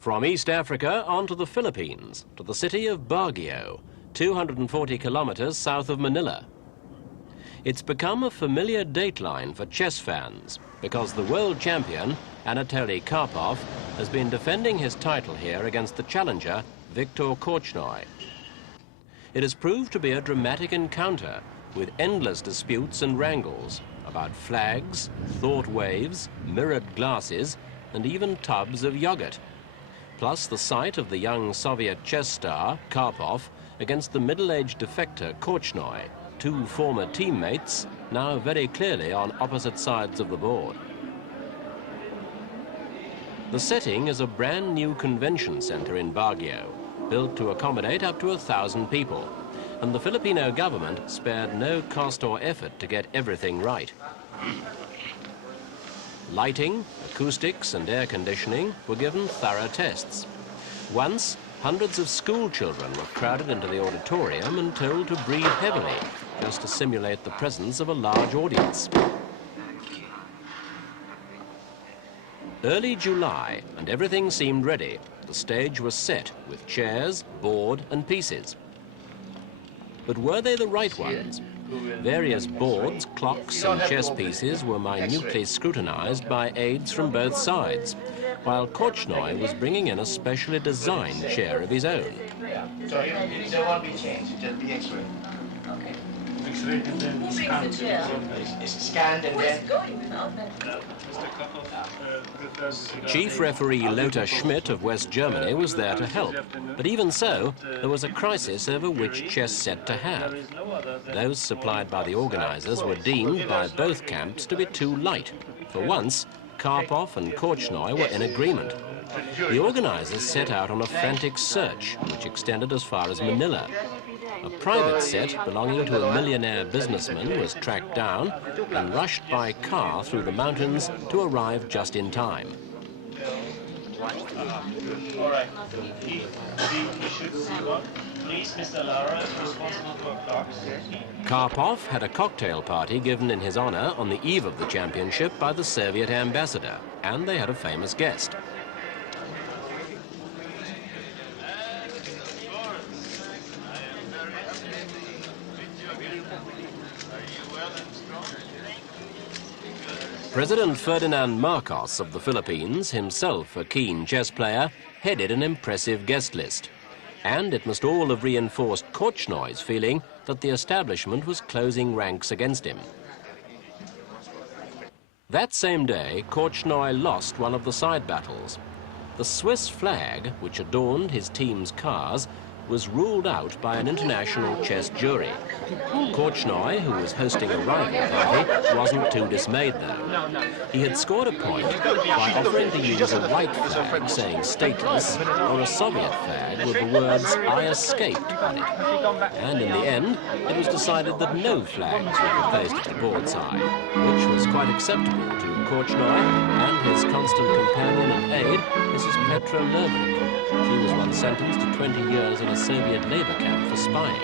From East Africa on to the Philippines, to the city of Baguio, 240 kilometers south of Manila. It's become a familiar dateline for chess fans because the world champion, Anatoly Karpov, has been defending his title here against the challenger, Viktor Korchnoi. It has proved to be a dramatic encounter with endless disputes and wrangles about flags, thought waves, mirrored glasses, and even tubs of yogurt. Plus the sight of the young Soviet chess star, Karpov, against the middle-aged defector Korchnoi, two former teammates, now very clearly on opposite sides of the board. The setting is a brand new convention center in Baguio, built to accommodate up to 1,000 people, and the Filipino government spared no cost or effort to get everything right. Lighting, acoustics and air conditioning were given thorough tests. Once, hundreds of school children were crowded into the auditorium and told to breathe heavily, just to simulate the presence of a large audience. Early July, and everything seemed ready. The stage was set with chairs, board and pieces. But were they the right ones? Various boards, clocks and chess pieces were minutely scrutinized by aides from both sides, while Korchnoi was bringing in a specially designed chair of his own. So there won't be change, it'll just be X-ray. Okay. X-ray and then scanned. It's scanned and then... Chief referee Lothar Schmidt of West Germany was there to help, but even so, there was a crisis over which chess set to have. Those supplied by the organizers were deemed by both camps to be too light. For once, Karpov and Korchnoi were in agreement. The organizers set out on a frantic search, which extended as far as Manila. A private set belonging to a millionaire businessman was tracked down and rushed by car through the mountains to arrive just in time. All right. He should see one. Please, Mr. Lara is responsible for clocks. Karpov had a cocktail party given in his honor on the eve of the championship by the Soviet ambassador, and they had a famous guest. President Ferdinand Marcos of the Philippines, himself a keen chess player, headed an impressive guest list. And it must all have reinforced Korchnoi's feeling that the establishment was closing ranks against him. That same day, Korchnoi lost one of the side battles. The Swiss flag, which adorned his team's cars, was ruled out by an international chess jury. Korchnoi, who was hosting a rival party, wasn't too dismayed though. He had scored a point by offering to use a white flag saying stateless or a Soviet flag with the words "I escaped" on it. And in the end, it was decided that no flags would be placed at the board side, which was quite acceptable to Korchnoi and his constant companion and aide, Mrs. Petra Lerman. She was once sentenced to 20 years in a Soviet labor camp for spying.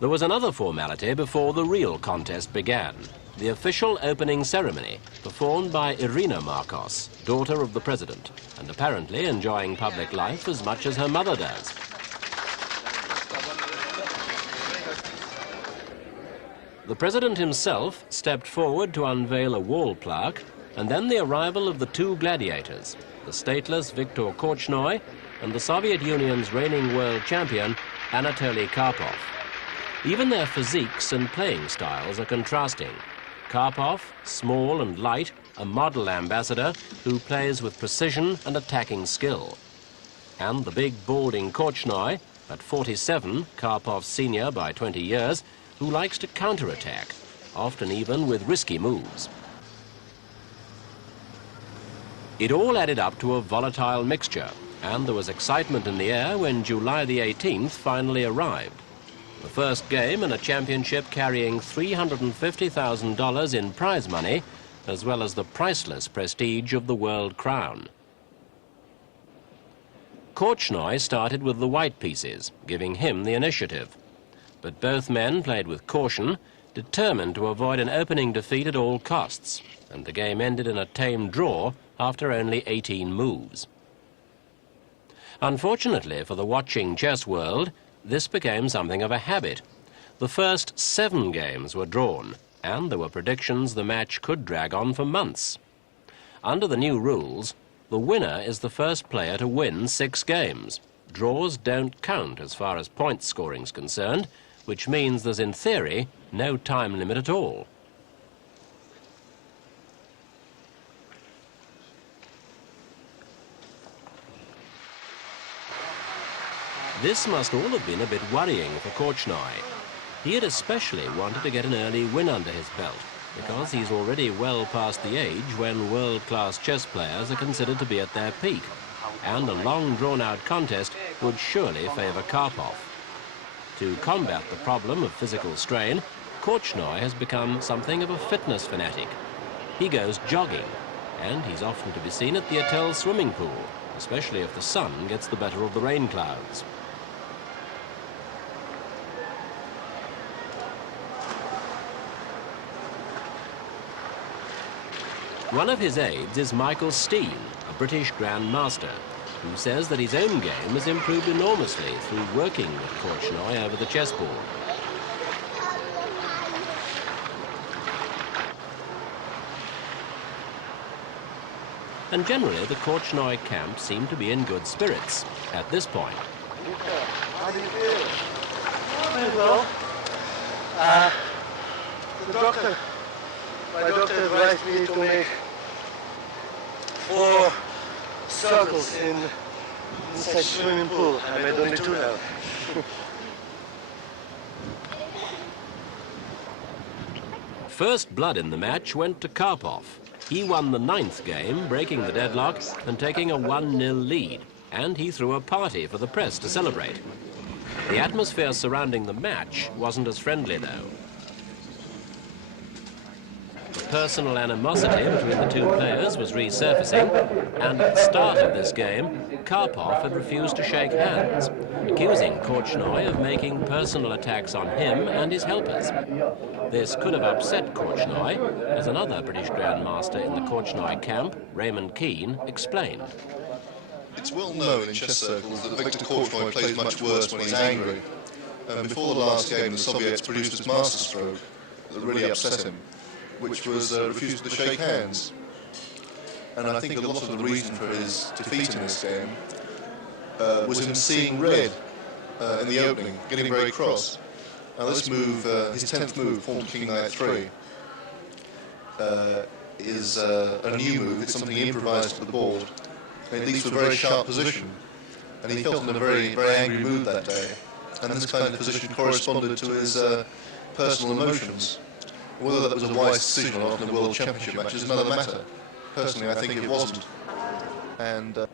There was another formality before the real contest began. The official opening ceremony, performed by Irina Marcos, daughter of the president, and apparently enjoying public life as much as her mother does. The president himself stepped forward to unveil a wall plaque, and then the arrival of the two gladiators, the stateless Viktor Korchnoi and the Soviet Union's reigning world champion, Anatoly Karpov. Even their physiques and playing styles are contrasting. Karpov, small and light, a model ambassador who plays with precision and attacking skill. And the big, balding Korchnoi, at 47, Karpov's senior by 20 years, who likes to counterattack, often even with risky moves. It all added up to a volatile mixture, and there was excitement in the air when July the 18th finally arrived. The first game in a championship carrying $350,000 in prize money, as well as the priceless prestige of the world crown. Korchnoi started with the white pieces, giving him the initiative. But both men played with caution, determined to avoid an opening defeat at all costs, and the game ended in a tame draw after only 18 moves. Unfortunately for the watching chess world, this became something of a habit. The first 7 games were drawn, and there were predictions the match could drag on for months. Under the new rules, the winner is the first player to win 6 games. Draws don't count as far as point scoring's concerned, which means there's, in theory, no time limit at all. This must all have been a bit worrying for Korchnoi. He had especially wanted to get an early win under his belt, because he's already well past the age when world-class chess players are considered to be at their peak, and a long drawn-out contest would surely favour Karpov. To combat the problem of physical strain, Korchnoi has become something of a fitness fanatic. He goes jogging, and he's often to be seen at the hotel swimming pool, especially if the sun gets the better of the rain clouds. One of his aides is Michael Steen, a British Grand Master, who says that his own game has improved enormously through working with Korchnoi over the chessboard. And generally, the Korchnoi camp seemed to be in good spirits at this point. How do you feel? Very well. My doctor advised me to make 4 circles inside swimming pool. I made only 2 now. First blood in the match went to Karpov. He won the 9th game, breaking the deadlock and taking a 1-0 lead. And he threw a party for the press to celebrate. The atmosphere surrounding the match wasn't as friendly, though. The personal animosity between the two players was resurfacing, and at the start of this game, Karpov had refused to shake hands, accusing Korchnoi of making personal attacks on him and his helpers. This could have upset Korchnoi, as another British Grand Master in the Korchnoi camp, Raymond Keane, explained. It's well known in chess circles that Viktor Korchnoi plays much worse when he's angry. Before the last game, the Soviets produced his masterstroke that really upset him, which was refusing to shake hands. And I think a lot of the reason for his defeat in this game was him seeing red in the opening, getting very cross. Now this move, his 10th move, pawn to king knight 3, is a new move. It's something he improvised to the board. And it leads to a very sharp position. And he felt in a very, very angry mood that day. And this kind of position corresponded to his personal emotions. Whether that was a wise decision or not in a World Championship match is another matter. Personally, I think it wasn't. And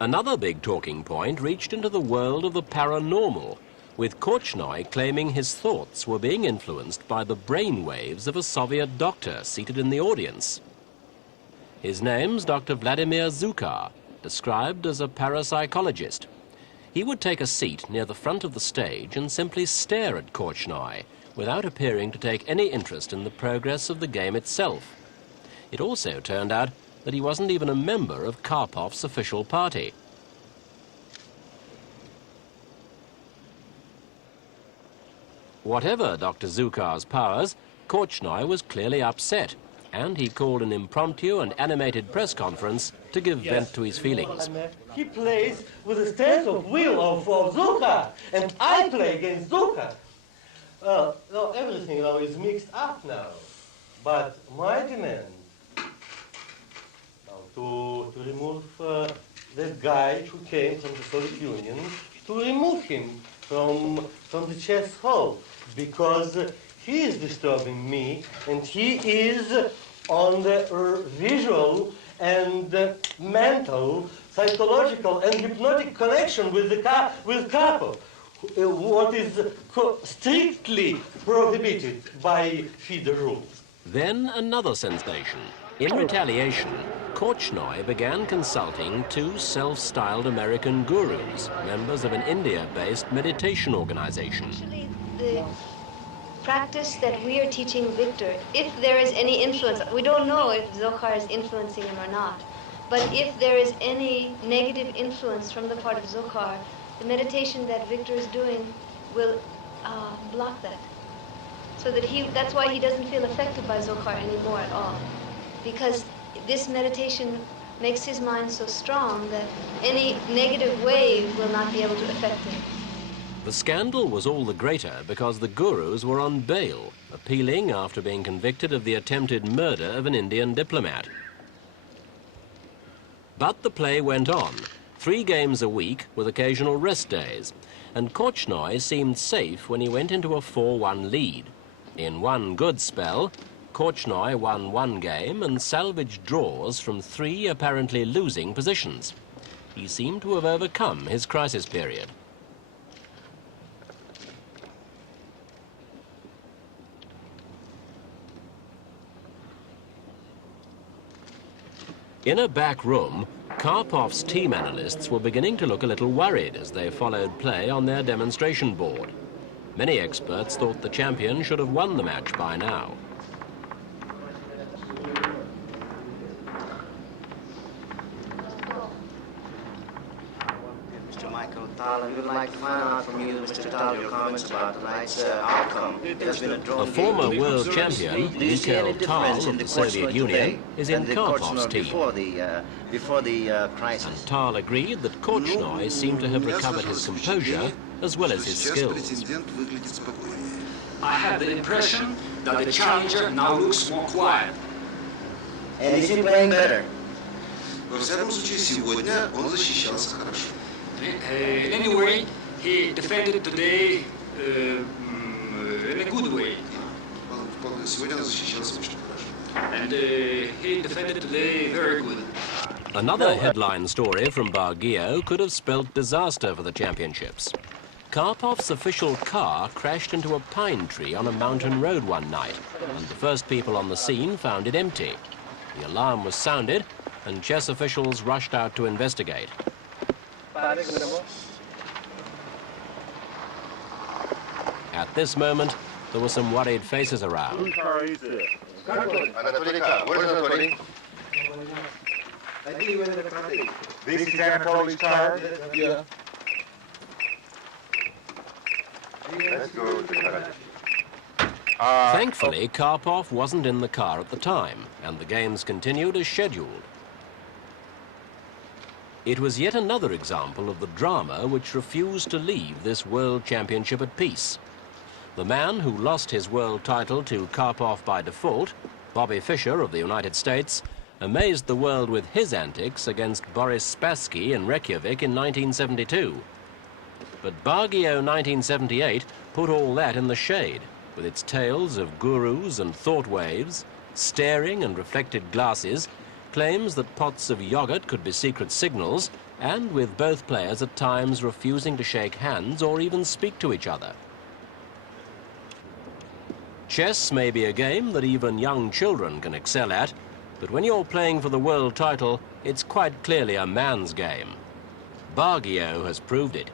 another big talking point reached into the world of the paranormal, with Korchnoi claiming his thoughts were being influenced by the brain waves of a Soviet doctor seated in the audience. His name's Dr. Vladimir Zukar, described as a parapsychologist. He would take a seat near the front of the stage and simply stare at Korchnoi, without appearing to take any interest in the progress of the game itself. It also turned out that he wasn't even a member of Karpov's official party. Whatever Dr. Zukar's powers, Korchnoi was clearly upset, and he called an impromptu and animated press conference to give vent to his feelings. He plays with the strength of will of Zukar, and I play against Zukar. Well, everything now is mixed up now, but my demand now to remove the guy who came from the Soviet Union, to remove him from the chess hall, because he is disturbing me, and he is on the visual and mental, psychological and hypnotic connection with Karpov. What is strictly prohibited by FIDE rules. Then another sensation. In retaliation, Korchnoi began consulting two self-styled American gurus, members of an India-based meditation organization. Actually, the practice that we are teaching Viktor, if there is any influence, we don't know if Zohar is influencing him or not, but if there is any negative influence from the part of Zohar, the meditation that Viktor is doing will block that. So that that's why he doesn't feel affected by Zohar anymore at all. Because this meditation makes his mind so strong that any negative wave will not be able to affect him. The scandal was all the greater because the gurus were on bail, appealing after being convicted of the attempted murder of an Indian diplomat. But the play went on, 3 games a week with occasional rest days, and Korchnoi seemed safe when he went into a 4-1 lead. In one good spell, Korchnoi won 1 game and salvaged draws from 3 apparently losing positions. He seemed to have overcome his crisis period. In a back room, Karpov's team analysts were beginning to look a little worried as they followed play on their demonstration board. Many experts thought the champion should have won the match by now. We would like to find out from you, Mr. Tal, your comments about tonight's outcome. There's been a draw. A former world champion, Viktor Tal of the Soviet Union, is in Karpov's team. Before the crisis. Tal agreed that Korchnoi seemed to have recovered his composure as well as his skills. I have the impression that the challenger now looks more quiet. And is he playing better? Во всяком случае, сегодня он защищался хорошо. Anyway, he defended today in a good way. Сегодня он защищался очень хорошо. And he defended today very good. Another headline story from Baguio could have spelt disaster for the championships. Karpov's official car crashed into a pine tree on a mountain road one night, and the first people on the scene found it empty. The alarm was sounded, and chess officials rushed out to investigate. At this moment, there were some worried faces around. Anatoly, where's Anatoly? This is Anatoly's car? Yeah. Let's go. Thankfully, Karpov wasn't in the car at the time, and the games continued as scheduled. It was yet another example of the drama which refused to leave this World Championship at peace. The man who lost his world title to Karpov by default, Bobby Fischer of the United States, amazed the world with his antics against Boris Spassky in Reykjavik in 1972. But Baguio 1978 put all that in the shade, with its tales of gurus and thought waves, staring and reflected glasses, claims that pots of yogurt could be secret signals, and with both players at times refusing to shake hands or even speak to each other. Chess may be a game that even young children can excel at, but when you're playing for the world title, it's quite clearly a man's game. Baguio has proved it.